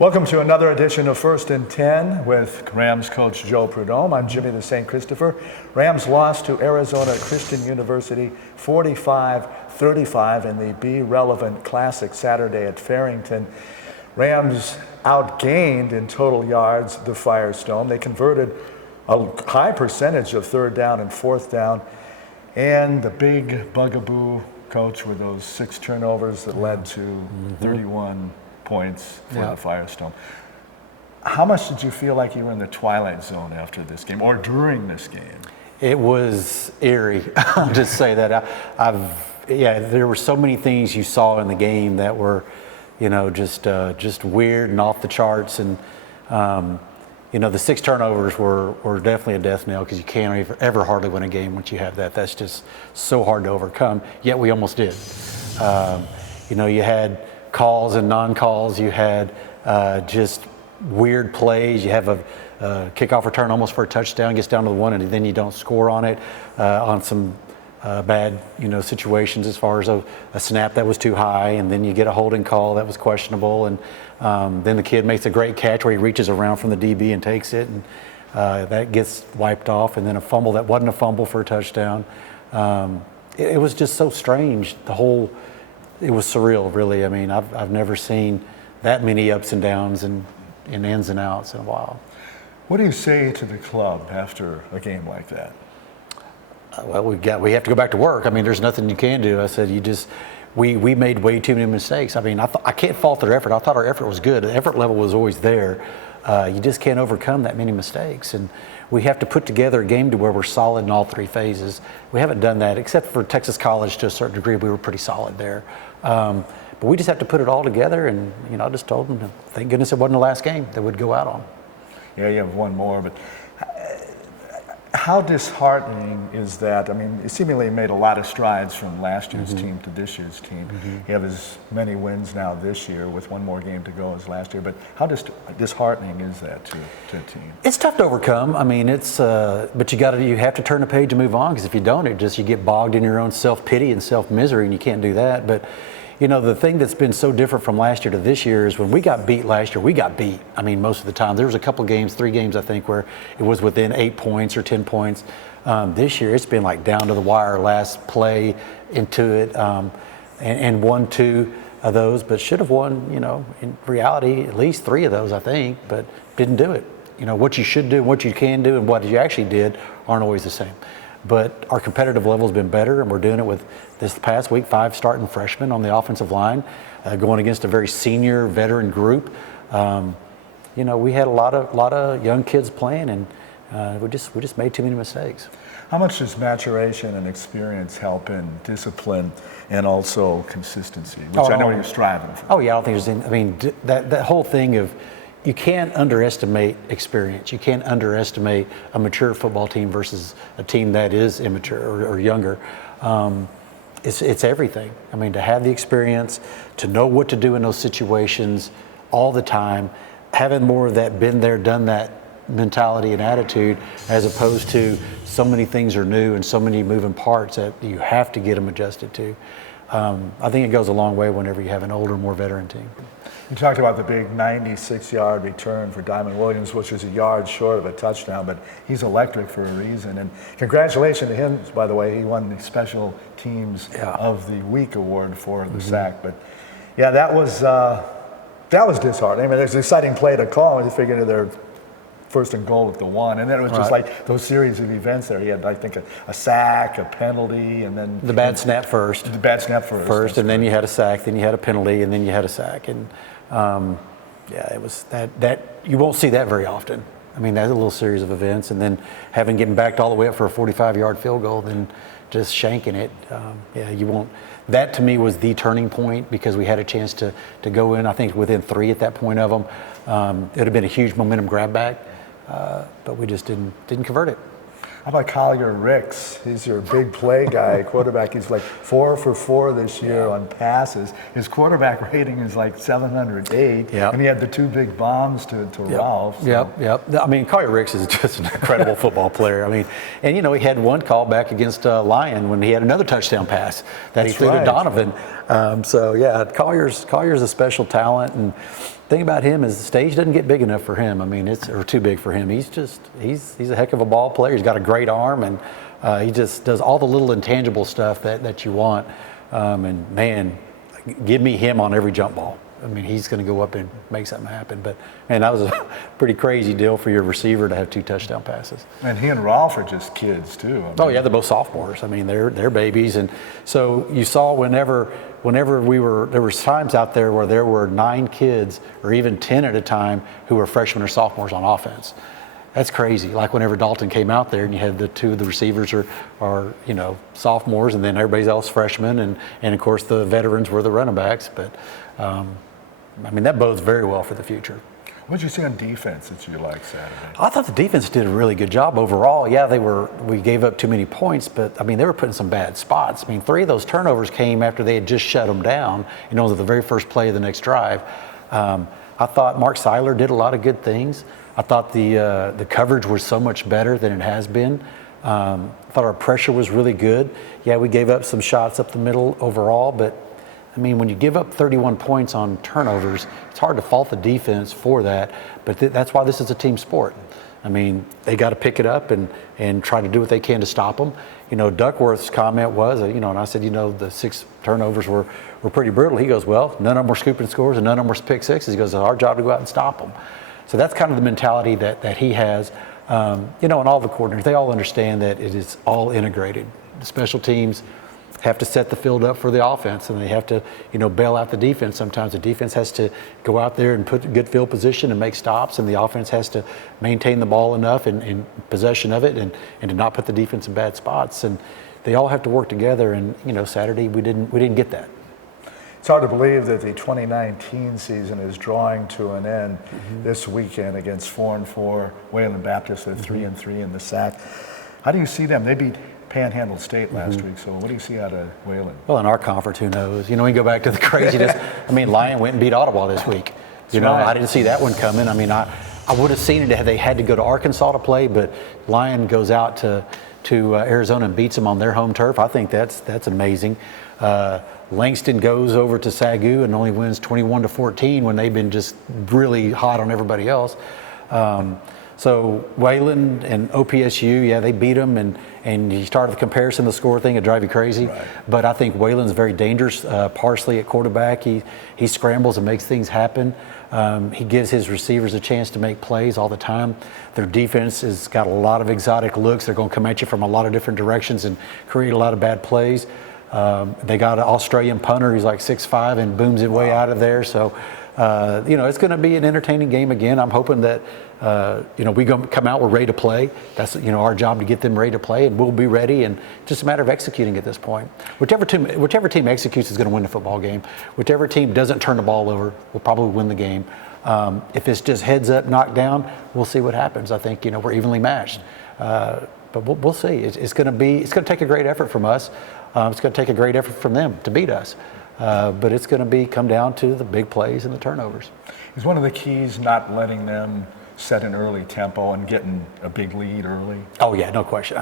Welcome to another edition of First and 10 with Rams coach Joe Prud'homme. I'm Jimmy the St. Christopher. Rams lost to Arizona Christian University 45-35 in the Be Relevant Classic Saturday at Farrington. Rams outgained in total yards the Firestone. They converted a high percentage of third down and fourth down. And the big bugaboo, coach, were those 6 turnovers that led to 31 points for the Firestone. How much did you feel like you were in the twilight zone after this game or during this game? It was eerie. I'll just say that. There were so many things you saw in the game that were, just weird and off the charts. And, the 6 turnovers were definitely a death knell because you can't ever hardly win a game once you have that. That's just so hard to overcome, yet we almost did. You had calls and non-calls. You had just weird plays. You have a kickoff return almost for a touchdown, gets down to the 1, and then you don't score on it on some bad, situations as far as a snap that was too high, and then you get a holding call that was questionable, and then the kid makes a great catch where he reaches around from the DB and takes it, and that gets wiped off, and then a fumble that wasn't a fumble for a touchdown. It was just so strange. It was surreal, really. I mean, I've never seen that many ups and downs and ins and outs in a while. What do you say to the club after a game like that? Well, we have to go back to work. I mean, there's nothing you can do. I said, we made way too many mistakes. I mean, I can't fault their effort. I thought our effort was good. The effort level was always there. You just can't overcome that many mistakes. And we have to put together a game to where we're solid in all 3 phases. We haven't done that, except for Texas College to a certain degree. We were pretty solid there. But we just have to put it all together. And, I just told them, thank goodness it wasn't the last game that would go out on. Yeah, you have one more, but how disheartening is that? I mean, you seemingly made a lot of strides from last year's team to this year's team. You have as many wins now this year with one more game to go as last year, but how disheartening is that to a team? It's tough to overcome. I mean, but you have to turn the page and move on, because if you don't, you get bogged in your own self-pity and self-misery, and you can't do that. But the thing that's been so different from last year to this year is when we got beat last year, we got beat. I mean, most of the time. There was a couple games, 3 games, I think, where it was within 8 points or 10 points. This year, it's been like down to the wire, last play into it, and won 2 of those, but should have won, in reality, at least 3 of those, I think, but didn't do it. What you should do and what you can do and what you actually did aren't always the same. But our competitive level has been better, and we're doing it with this past week 5 starting freshmen on the offensive line, going against a very senior veteran group. We had a lot of young kids playing, and we just made too many mistakes. How much does maturation and experience help in discipline and also consistency, which I know you're striving for? Oh yeah, I don't think there's any. I mean, that whole thing of, you can't underestimate experience. You can't underestimate a mature football team versus a team that is immature or younger. It's everything. I mean, to have the experience, to know what to do in those situations all the time, having more of that been there, done that mentality and attitude, as opposed to so many things are new and so many moving parts that you have to get them adjusted to. I think it goes a long way whenever you have an older, more veteran team. You talked about the big 96-yard return for Diamond Williams, which was a yard short of a touchdown, but he's electric for a reason. And congratulations to him, by the way. He won the Special Teams of the Week award for the sack. But yeah, that was disheartening. I mean, there's an exciting play to call, and you figured they're first and goal at the 1, and then it was just like those series of events there. He had, I think, a sack, a penalty, and then the bad snap first. The bad snap first, and then you had a sack, then you had a penalty, and then you had a sack, and it was that you won't see that very often. I mean, that's a little series of events, and then getting backed all the way up for a 45-yard field goal, then just shanking it. You won't. That to me was the turning point, because we had a chance to go in. I think within 3 at that point of them. It would have been a huge momentum grab back. But we just didn't convert it. How about Collier Ricks? He's your big play guy, quarterback. He's like 4 for 4 this year on passes. His quarterback rating is like 708, and he had the 2 big bombs to Ralph. So. Yep. I mean, Collier Ricks is just an incredible football player. I mean, and he had one call back against Lyon when he had another touchdown pass that he threw to Donovan. Collier's a special talent, and thing about him is the stage doesn't get big enough for him. I mean, or too big for him. He's a heck of a ball player. He's got a great arm, and he just does all the little intangible stuff that you want. And man, give me him on every jump ball. I mean, he's going to go up and make something happen. But man, that was a pretty crazy deal for your receiver to have 2 touchdown passes. And he and Rolf are just kids too. I mean, oh yeah, they're both sophomores. I mean, they're babies, and so you saw whenever there were times out there where there were 9 kids or even 10 at a time who were freshmen or sophomores on offense. That's crazy. Like whenever Dalton came out there and you had the 2 of the receivers are sophomores, and then everybody else freshmen, and of course the veterans were the running backs. But I mean, that bodes very well for the future. What did you see on defense that you liked Saturday? I thought the defense did a really good job overall. Yeah, we gave up too many points, but I mean, they were putting some bad spots. I mean, 3 of those turnovers came after they had just shut them down, the very first play of the next drive. I thought Mark Seiler did a lot of good things. I thought the coverage was so much better than it has been. I thought our pressure was really good. Yeah, we gave up some shots up the middle overall, but I mean, when you give up 31 points on turnovers, it's hard to fault the defense for that, but that's why this is a team sport. I mean, they got to pick it up and try to do what they can to stop them. Duckworth's comment was, and I said, the 6 turnovers were pretty brutal. He goes, well, none of them were scooping scores and none of them were pick sixes. He goes, it's our job to go out and stop them. So that's kind of the mentality that he has. And all the coordinators, they all understand that it is all integrated. The special teams have to set the field up for the offense, and they have to, bail out the defense. Sometimes the defense has to go out there and put good field position and make stops, and the offense has to maintain the ball enough in possession of it and to not put the defense in bad spots. And they all have to work together. And Saturday we didn't get that. It's hard to believe that the 2019 season is drawing to an end this weekend against 4-4 Wayland Baptist. They're 3-3 in the SAC. How do you see them? They beat Panhandle State last week, so what do you see out of Wayland? Well, in our conference, who knows? We can go back to the craziness. I mean, Lyon went and beat Ottawa this week. Right. I didn't see that one coming. I mean, I would have seen it had they had to go to Arkansas to play, but Lyon goes out to Arizona and beats them on their home turf. I think that's amazing. Langston goes over to Sagu and only wins 21-14 when they've been just really hot on everybody else. So Wayland and OPSU, yeah, they beat them, and you started the comparison, the score thing, it drive you crazy. Right. But I think Wayland's very dangerous. Parsley at quarterback, he scrambles and makes things happen. He gives his receivers a chance to make plays all the time. Their defense has got a lot of exotic looks. They're going to come at you from a lot of different directions and create a lot of bad plays. They got an Australian punter who's like 6'5" and booms it way out of there. So, it's going to be an entertaining game again. I'm hoping that, we come out, we're ready to play. That's, our job to get them ready to play, and we'll be ready. And just a matter of executing at this point. Whichever team executes is going to win the football game. Whichever team doesn't turn the ball over will probably win the game. If it's just heads up, knocked down, we'll see what happens. I think, we're evenly matched. But we'll see. It's going to take a great effort from us. It's going to take a great effort from them to beat us. But it's going to come down to the big plays and the turnovers. Is one of the keys not letting them set an early tempo and getting a big lead early? Oh, yeah, no question.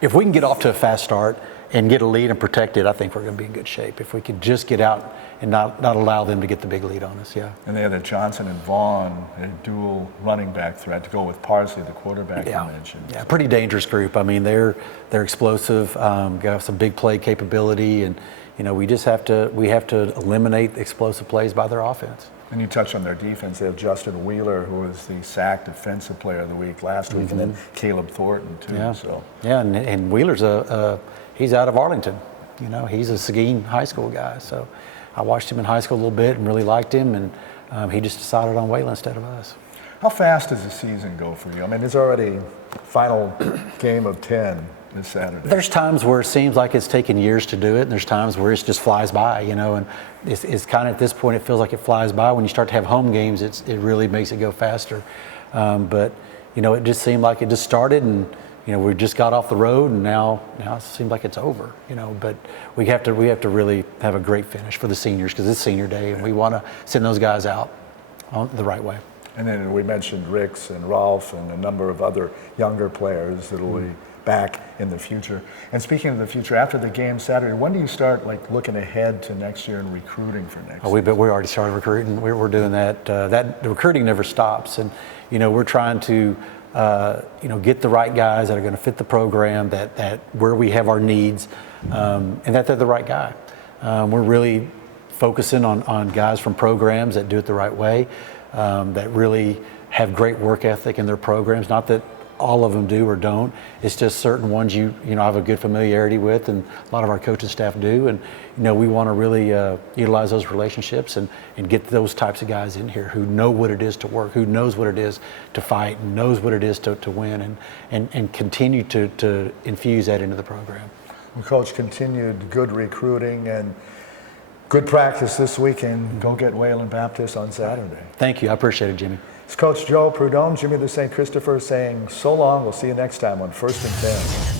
If we can get off to a fast start and get a lead and protect it, I think we're going to be in good shape. If we could just get out and not allow them to get the big lead on us, yeah. And they have that Johnson and Vaughn, a dual running back threat to go with Parsley, the quarterback you mentioned. Yeah, pretty dangerous group. I mean, they're explosive, got some big play capability, and we have to eliminate explosive plays by their offense. And you touched on their defense. They have Justin Wheeler, who was the SAC Defensive Player of the Week last week, and then Caleb Thornton too. Yeah, so. Yeah, and Wheeler's he's out of Arlington. He's a Seguin High School guy. So I watched him in high school a little bit and really liked him, and he just decided on Wayland instead of us. How fast does the season go for you? I mean, it's already final game of 10 this Saturday. There's times where it seems like it's taken years to do it, and there's times where it just flies by, and it's kind of at this point it feels like it flies by. When you start to have home games, it really makes it go faster. But it just seemed like it just started, and we just got off the road, and now it seems like it's over. But we have to really have a great finish for the seniors because it's senior day, and we want to send those guys out the right way. And then we mentioned Ricks and Rolf and a number of other younger players that will be back in the future. And speaking of the future, after the game Saturday, when do you start looking ahead to next year and recruiting for next year? We already started recruiting. We're doing that. The recruiting never stops, and we're trying to get the right guys that are going to fit the program, that where we have our needs, and that they're the right guy. We're really focusing on guys from programs that do it the right way, that really have great work ethic in their programs. Not that all of them do or don't. It's just certain ones you have a good familiarity with, and a lot of our coaching staff do. And we want to really utilize those relationships and get those types of guys in here who know what it is to work, who knows what it is to fight, and knows what it is to win, and continue to infuse that into the program. Well, Coach, continued good recruiting and good practice this weekend. Go get Wayland Baptist on Saturday. Thank you. I appreciate it, Jimmy. It's Coach Joe Prud'homme, Jimmy the St. Christopher saying so long. We'll see you next time on First and 10.